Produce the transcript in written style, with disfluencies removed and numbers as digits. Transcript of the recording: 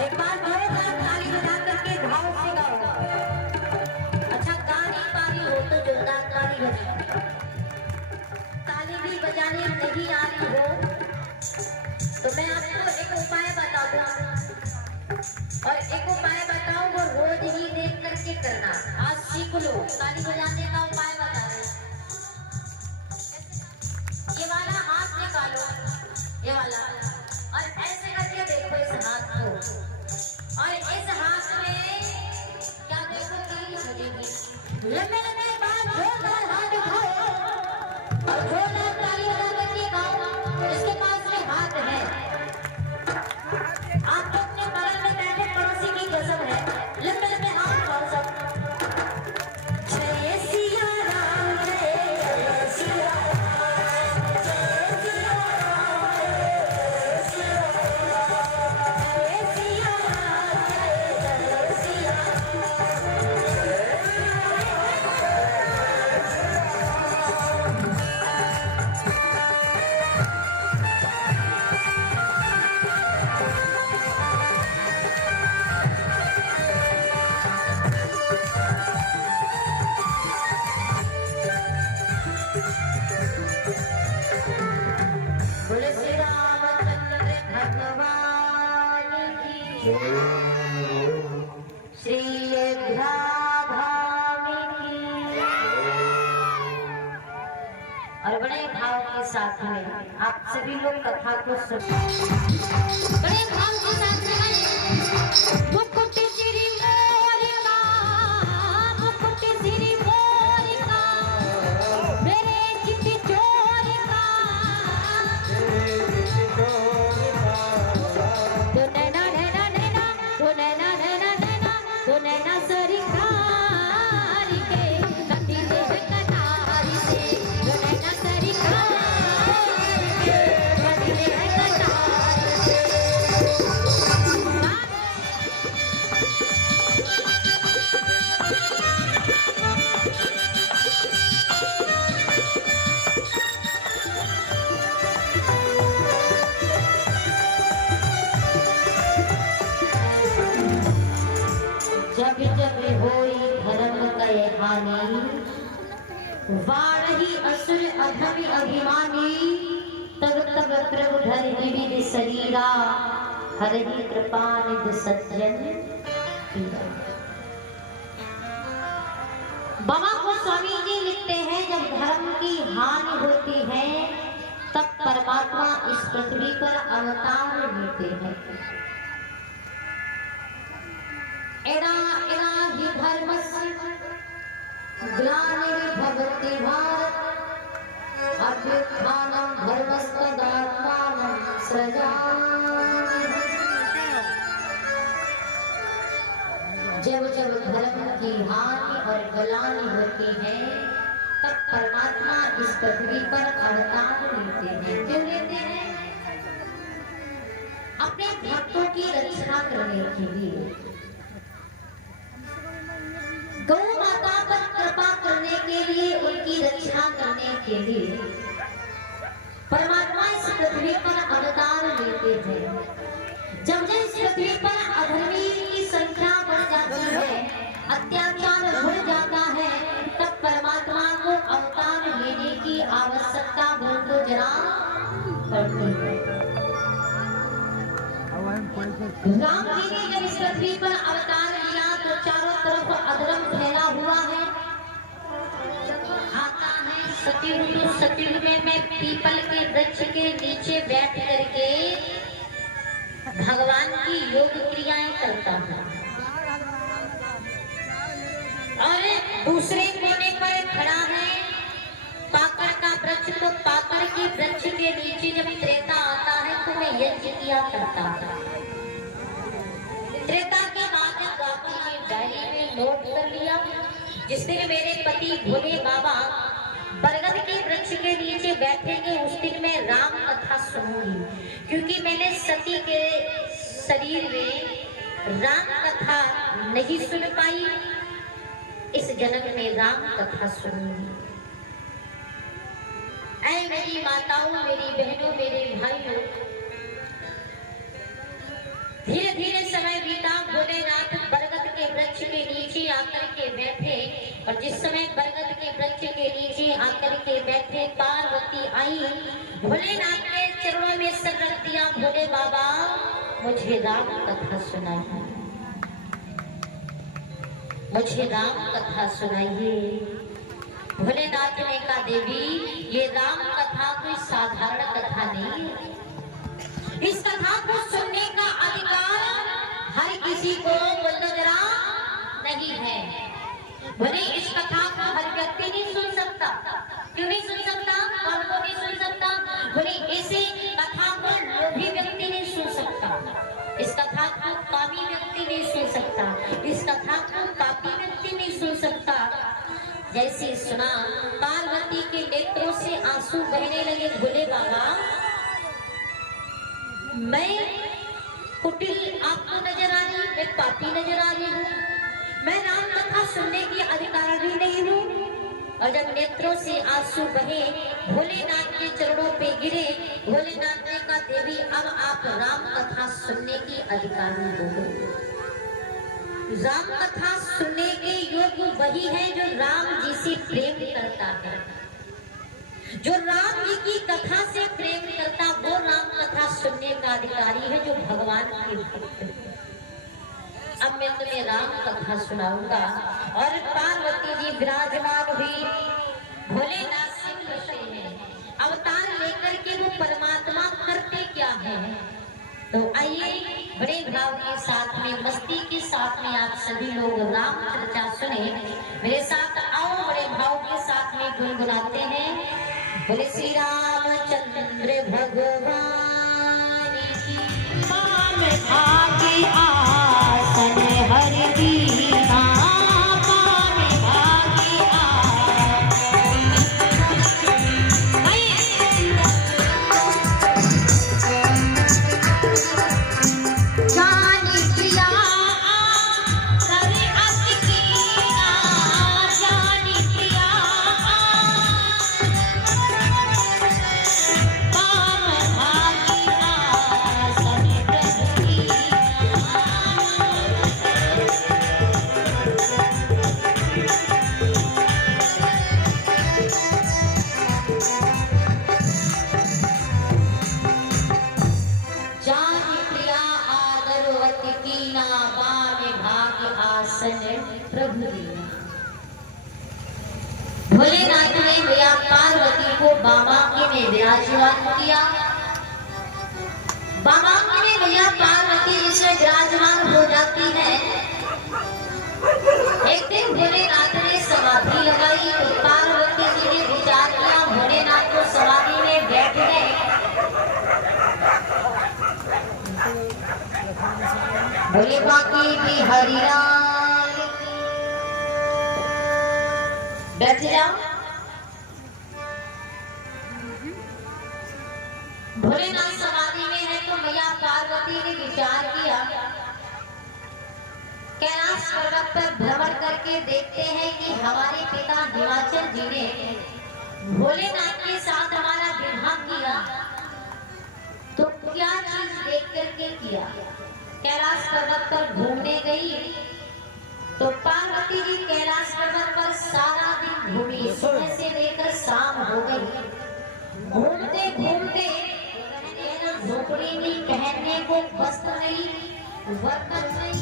एक बार दो ताली बजा करके भाव से गाओ। अच्छा गा नहीं पा रही हो तो जोरदार ताली बजाओ। ताली भी बजाने नहीं आ रही हो तो मैं आपको एक उपाय बता दूं और एक उपाय बताऊं वो रोज ही देख करके करना। आज सीख लो ताली बजाने का उपाय बता रहे। ये वाला हाथ निकालो, ये वाला, और ऐसे करके देखो इस हाथ को, और इस हाथ में क्या देखो ताली बजेगी। लंबे लंबे बाल जोरदार हाथ उठाओ और जोरदार ताली बजा करके गाओ। इसके पास में हाथ है, आप अपने बगल में बैठे पड़ोसी की कसम है। लंबे लंबे हाथ उठाओ सब। जय सिया राम, जय सिया राम, जय सिया राम, जय सिया राम, जय सिया राम, जय सिया बोले श्री रामचंद्र भगवान की, श्री अयोध्या धाम की। और बड़े भाव के साथ में आप सभी लोग कथा को बड़े भाव के साथ में मुकुट श्री मोरिका, मुकुट श्री मोरिका, मेरे चित चोरिका, तो नैना नैना नैना, तो नैना नैना नैना, तो नैना सरिकारी के कटी दे कटारी से, तो नैना सरिकारी के कटी दे कटारी से। जब जब होई धर्म कय हानि, वारही असुर अधम अभिमानी, तब तब प्रभु धर विविध शरीरा, हरहि कृपा निधि सज्जन पीरा। बाबा गोस्वामी जी लिखते हैं जब धर्म की हानि होती है तब परमात्मा इस पृथ्वी पर अवतार लेते हैं। एरा एरा हि धर्मस्य ग्लानिर्भवति भारत, अभ्युत्थानं धर्मस्तदात्मानं सृजामि। जब जब धर्म की हानि और ग्लानि होती है तब परमात्मा इस पृथ्वी पर अवतार लेते हैं। क्यों लेते हैं? अपने भक्तों की रक्षा करने के लिए, गौ माता पर कृपा करने के लिए, उनकी रक्षा करने के लिए परमात्मा इस पृथ्वी पर अवतार लेते हैं। जब जब इस पृथ्वी पर अधर्मी की संख्या बढ़ जाती है, अत्याचार बढ़ जाता है, तब परमात्मा को अवतार लेने की आवश्यकता हमको जरा पड़ती है। राम जी ने जब इस पृथ्वी पर अवतार लिया तो चारों तरफ अधर्म फैला हुआ है। आता है सतयुग, सतयुग में मैं पीपल के वृक्ष के नीचे बैठ करके भगवान की योग क्रियाएं करता हूँ, और दूसरे कोने पर खड़ा है पाकड़ का वृक्ष। तो पाकड़ के वृक्ष के नीचे जब त्रेता आता है तो मैं यज्ञ किया करता हूँ। त्रेता के बाद द्वापर में डायरी में नोट कर लिया, जिस दिन मेरे पति भोले बाबा बरगद के वृक्ष के नीचे बैठेंगे उस दिन मैं राम कथा सुनूंगी, क्योंकि मैंने सती के शरीर में राम कथा नहीं सुन पाई, इस जन्म में राम कथा सुनूंगी। ऐ मेरी माताओं, मेरी बहनों, मेरे भाइयों, धीरे धीरे समय और जिस समय बरगद के वृक्ष के नीचे आकर के बैठे पार्वती आई, भोलेनाथ के चरणों में सर रख दिया, भोले बाबा मुझे राम कथा सुनाइए, मुझे राम कथा सुनाइए। भोलेनाथ ने कहा देवी ये राम कथा कोई साधारण कथा नहीं है, इस कथा को सुनने का अधिकार हर किसी को जरा नहीं है। भले इस कथा को हर व्यक्ति नहीं सुन सकता, क्यों नहीं सुन सकता, कौन को नहीं सुन सकता, भले इसे कथा को लोभी व्यक्ति नहीं सुन सकता, इस कथा को कामी व्यक्ति नहीं सुन सकता, इस कथा को पापी व्यक्ति नहीं सुन सकता। जैसे सुना पार्वती के नेत्रों से आंसू बहने लगे, भोले बाबा मैं कुटिल आपको नजर आ रही, मैं पापी नजर आ रही हूँ, मैं राम कथा सुनने की अधिकारी नहीं हूँ। और जब नेत्रों से आंसू बहे, भोलेनाथ के चरणों पे गिरे, भोलेनाथ ने कहा देवी अब आप राम कथा सुनने की अधिकारी हो गए। राम कथा सुनने के योग्य वही है जो राम जी से प्रेम करता है, जो राम जी की कथा से प्रेम करता वो राम कथा सुनने का अधिकारी है, जो भगवान के भक्त है। अब मैं तुम्हें राम कथा सुनाऊंगा। और पार्वती जी विराजमान हुई, भोलेनाथ से पूछते हैं अवतार लेकर के वो परमात्मा करते क्या है। तो आइए बड़े भाव के साथ में, मस्ती के साथ में आप सभी लोग राम चर्चा सुने, मेरे साथ आओ, बड़े भाव के साथ में गुनगुनाते हैं। बोले श्री रामचंद्र भगवान की, पाम भागी आसन हरि दीना, पाम भागी जानी प्रिया करे अति कीना, जानी प्रिया भोलेनाथ ने भैया पार्वती को बाबा के में विराजमान किया। बाबा के में भैया पार्वती जिसमें विराजमान हो जाती है। एक दिन भोलेनाथ ने समाधि लगाई तो पार्वती जी ने विचार किया भोलेनाथ को समाधि में बैठ गए। भोले बाकी भी हरिराम बैठ जाओ। भोलेनाथ समाधि में है तो मैया पार्वती ने विचार किया कैलाश पर्वत पर भ्रमण करके देखते हैं कि हमारे पिता हिमाचल जी ने भोलेनाथ के साथ हमारा विवाह किया तो क्या चीज देख करके किया। कैलाश पर्वत पर घूमने गई तो पार्वती जी कैलाश पर्वत पर सारा दिन घूमी, सुबह से लेकर शाम हो गई। घूमते घूमते झोपड़ी में पहनने को वस्त्र नहीं, बर्तन नहीं,